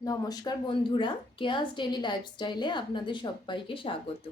নমস্কার বন্ধুরা কেয়াস ডেলি লাইফস্টাইলে আপনাদের সবাইকে স্বাগত।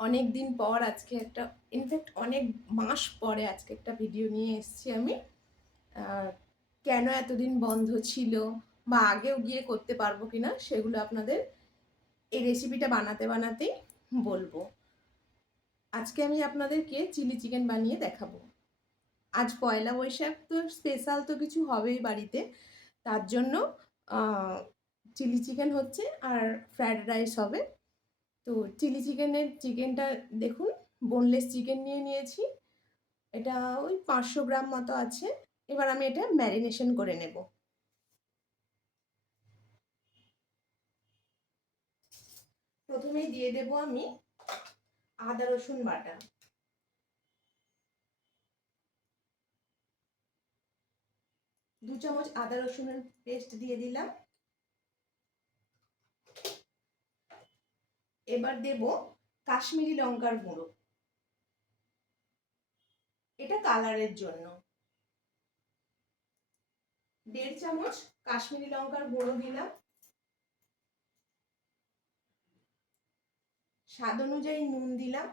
অনেক দিন পর আজকে একটা ইনফ্যাক্ট অনেক মাস পরে আজকে একটা ভিডিও নিয়ে এসেছি আমি। কেন এতদিন বন্ধ ছিল বা আগেও গিয়ে করতে পারব কিনা সেগুলো আপনাদের এই রেসিপিটা বানাতে বানাতেই বলব। আজকে আমি আপনাদেরকে চিলি চিকেন বানিয়ে দেখাবো। আজ পয়লা বৈশাখ তো স্পেশাল তো কিছু হবেই বাড়িতে। তার জন্য চিলি চিকেন হচ্ছে আর ফ্রায়েড রাইস হবে। তো চিলি চিকেনের চিকেনটা দেখুন বোনলেস চিকেন নিয়ে নিয়েছি। এটা ওই পাঁচশো গ্রাম মতো আছে। এবার আমি এটা ম্যারিনেশন করে নেব। প্রথমেই দিয়ে দেব আমি আদা, রসুন বাটা। দু চামচ আদা, রসুনের পেস্ট দিয়ে দিলাম। এবার দেব কাশ্মীরি লঙ্কার গুঁড়ো। এটা কালারের জন্য। দেড় চামচ কাশ্মীরি লঙ্কার গুঁড়ো দিলাম। স্বাদ অনুযায়ী নুন দিলাম।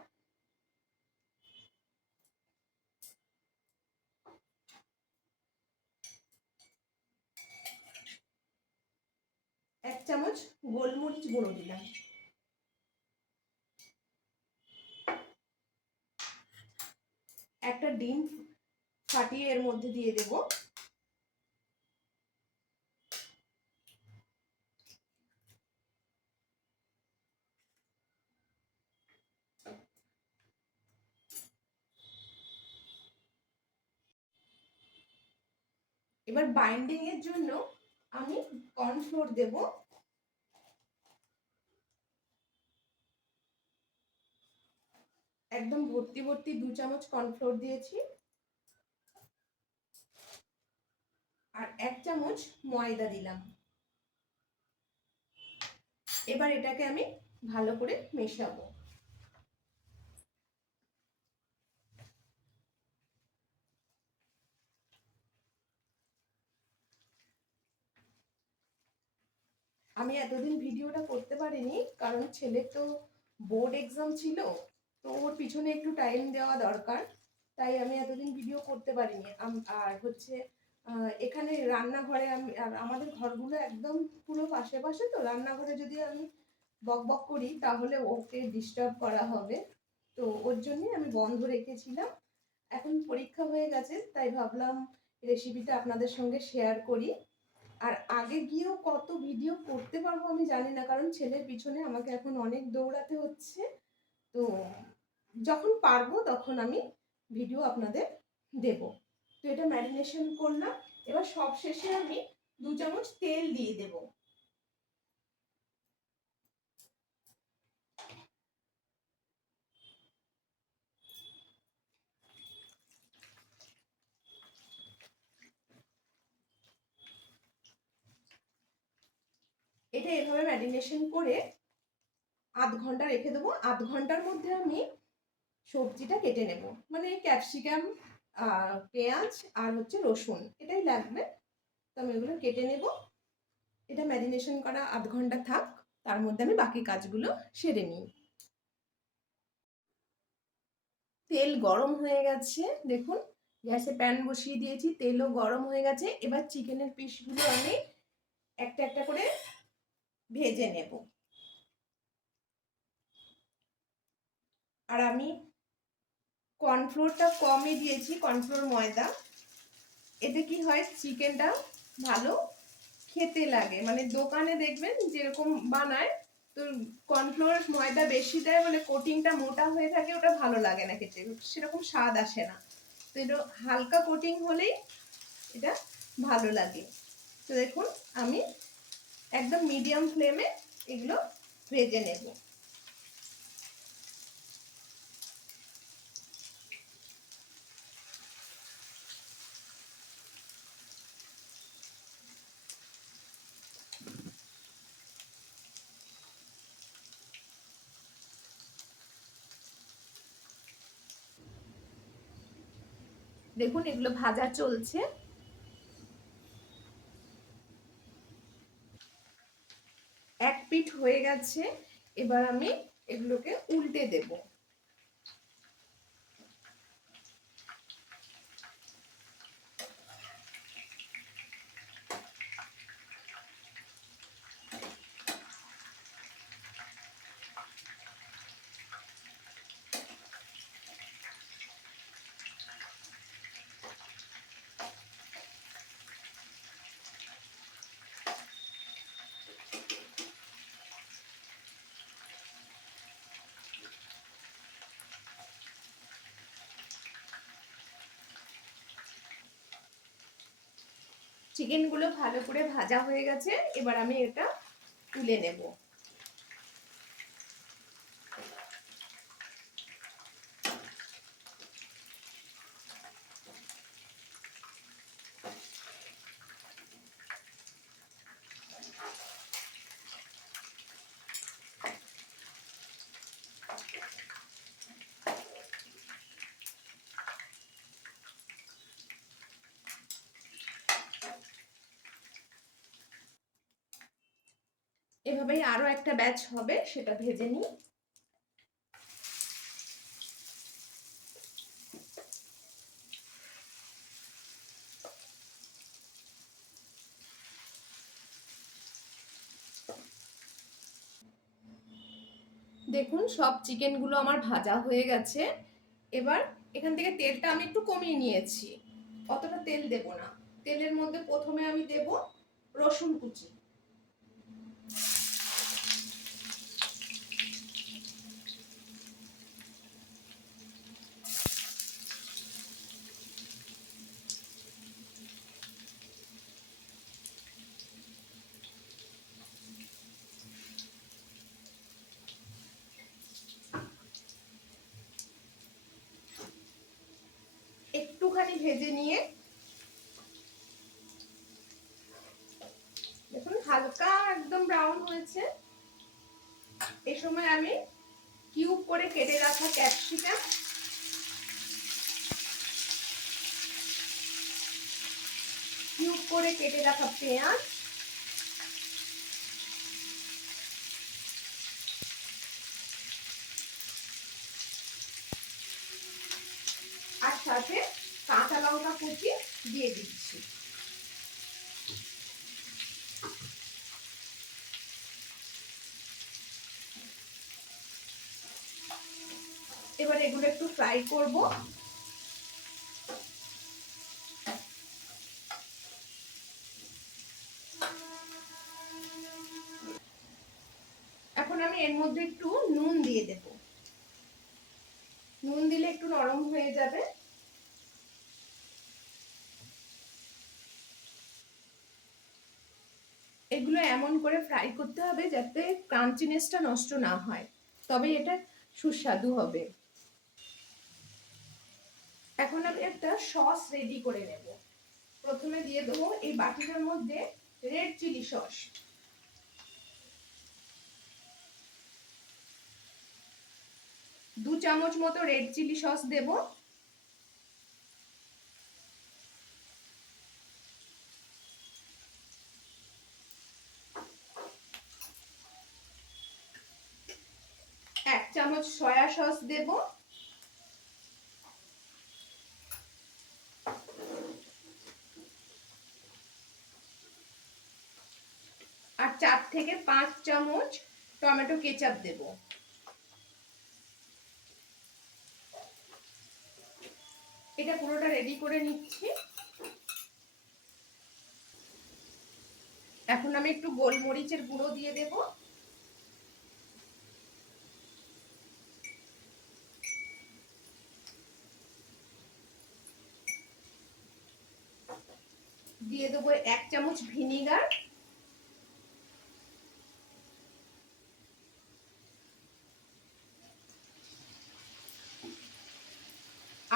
এক চামচ গোলমরিচ গুঁড়ো দিলাম একটা ডিম ফাটিয়ে এর মধ্যে দিয়ে দেব। এবার বাইন্ডিং এর জন্য আমি কর্নফ্লোর দেব। একদম ভর্তি ভর্তি দু চামচ কর্নফ্লোর দিয়েছি আর এক চামচ ময়দা দিলাম। এবার এটাকে আমি ভালো করে মেশাবো। আমি এতদিন ভিডিওটা করতে পারিনি, কারণ ছেলের তো বোর্ড এক্সাম ছিল, তো ওর পিছনে একটু টাইম দেওয়া দরকার, তাই আমি এতদিন ভিডিও করতে পারিনি। আর হচ্ছে এখানে রান্নাঘরে আমি, আর আমাদের ঘরগুলো একদম পুরো পাশে পাশে, তো রান্নাঘরে যদি আমি বক বক করি, তাহলে ওকে ডিস্টার্ব করা হবে। তো ওর জন্যই আমি বন্ধ রেখেছিলাম। এখন পরীক্ষা হয়ে গেছে, তাই ভাবলাম রেসিপিটা আপনাদের সঙ্গে শেয়ার করি। আর আগে গিয়েও কত ভিডিও করতে পারব আমি জানি না, কারণ ছেলের পিছনে আমাকে এখন অনেক দৌড়াতে হচ্ছে। তো যখন পারব তখন আমি ভিডিও আপনাদের দেব। তো এটা ম্যারিনেশন করলাম। এবার সব শেষে আমি দু চামচ তেল দিয়ে দেব। এটা এভাবে ম্যারিনেশন করে আধ ঘণ্টা রেখে দেবো। আধ ঘণ্টার মধ্যে আমি সবজিটা কেটে নেব। মানে ক্যাপসিকাম পেঁয়াজ আর হচ্ছে রসুন, এটাই লাগবে। তো আমি এগুলো কেটে নেব। এটা ম্যারিনেশন করা আধ ঘণ্টা থাক, তার মধ্যে আমি বাকি কাজগুলো সেরে নিই। তেল গরম হয়ে গেছে, দেখুন। গ্যাসে প্যান বসিয়ে দিয়েছি, তেলও গরম হয়ে গেছে। এবার চিকেনের পিসগুলো আমি একটা একটা করে ভেজে নেব। আর আমি কর্নফ্লোরটা কমই দিয়েছি, কর্নফ্লোর ময়দা। এতে কি হয়, চিকেনটা ভালো খেতে লাগে। মানে দোকানে দেখবেন যেরকম বানায়, তো কর্নফ্লোর ময়দা বেশি দেয় বলে কোটিংটা মোটা হয়ে থাকে, ওটা ভালো লাগে না খেতে। সেরকম স্বাদ আসে না। তো এটা হালকা কোটিং হলেই এটা ভালো লাগে। তো দেখুন, আমি একদম মিডিয়াম ফ্লেমে এগুলো ভেজে নেব। দেখুন এগুলো ভাজা চলছে। এক পিঠ হয়ে গেছে এবার আমি এগুলোকে উল্টে দেবো। চিকেনগুলো ভালো করে ভাজা হয়ে গেছে এবার আমি এটা তুলে নেব। এভাবেই আরও একটা ব্যাচ হবে, সেটা ভেজে নিই। দেখুন, সব চিকেনগুলো আমার ভাজা হয়ে গেছে। এবার এখান থেকে তেলটা আমি একটু কমিয়ে নিয়েছি। অতটা তেল দেব না। তেলের মধ্যে প্রথমে আমি দেব রসুন কুচি। একটুখানি ভেজে নিয়ে দেখুন, হালকা একদম ব্রাউন হয়েছে। এ সময় আমি কিউব করে কেটে রাখা ক্যাপসিকাম কিউব করে কেটে রাখা পেঁয়াজ আর সাথে কাঁচা লঙ্কা কুচি দিয়ে দিচ্ছি। এবার এগুলো একটু ফ্রাই করব। এখন আমি এর মধ্যে একটু নুন দিয়ে দেব। নুন দিলে একটু নরম হয়ে যাবে। এগুলো এমন করে ফ্রাই করতে হবে যাতে ক্রাঞ্চিনেসটা নষ্ট না হয়। তবে এটা সুস্বাদু হবে। এখন আমি একটা সস রেডি করে নেব। প্রথমে দিয়ে দেবো এই বাটিটার মধ্যে রেড চিলি সস দু চামচ মতো রেড চিলি সস দেব এক চামচ সয়া সস দেব। আর চার থেকে পাঁচ চামচ টমেটো কেচাপ দেব। এটা পুরোটা রেডি করে নিচ্ছি। এখন আমি একটু গোলমরিচের গুঁড়ো দিয়ে দেব দিয়ে দেবো এক চামচ ভিনিগার।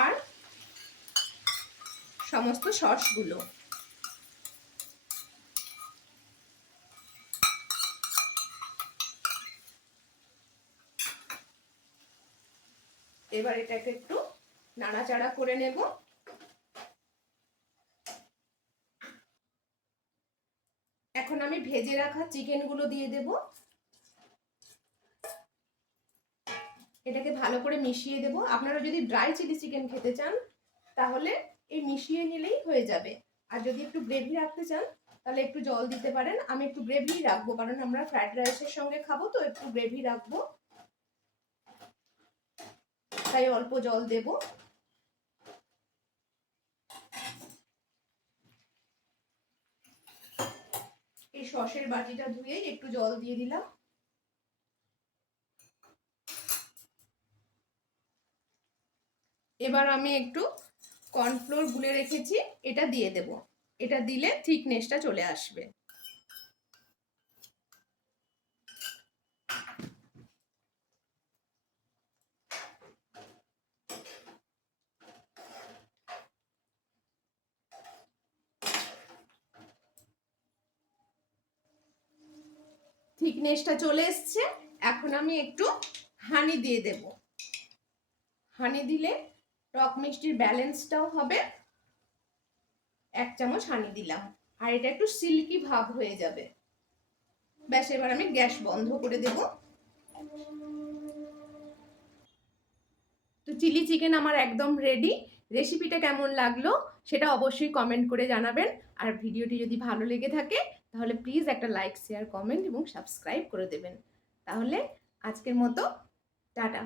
আর সমস্ত সসগুলো। এবার এটাকে একটু নাড়াচাড়া করে নেব। ভেজে রাখা চিকেনগুলো দিয়ে দেব। এটাকে ভালো করে মিশিয়ে দেব। আপনারা যদি ড্রাই চিলি চিকেন খেতে চান, তাহলে এই মিশিয়ে নিলেই হয়ে যাবে। আর যদি একটু গ্রেভি রাখতে চান, তাহলে একটু জল দিতে পারেন। আমি একটু গ্রেভি রাখব, কারণ আমরা ফ্রাইড রাইসের সঙ্গে খাব, তো একটু গ্রেভি রাখব। তাই অল্প জল দেবো। সসের বাটিটা ধুয়ে একটু জল দিয়ে দিলাম। এবার আমি একটু কর্নফ্লোর গুলে রেখেছি, এটা দিয়ে দেব। এটা দিলে থিকনেসটা চলে আসবে। থিকনেসটা চলে এসছে। এখন আমি একটু হানি দিয়ে দেব। হানি দিলে টক মিষ্টির ব্যালেন্সটাও হবে। এক চামচ হানি দিলাম। আর এটা একটু সিল্কি ভাব হয়ে যাবে। ব্যাস, এবার আমি গ্যাস বন্ধ করে দেব। তো চিলি চিকেন আমার একদম রেডি রেসিপিটা কেমন লাগল সেটা অবশ্যই কমেন্ট করে জানাবেন। আর ভিডিওটি যদি ভালো লেগে থাকে তাহলে প্লিজ একটা লাইক শেয়ার কমেন্ট এবং সাবস্ক্রাইব করে দেবেন। তাহলে আজকের মতো টাটা।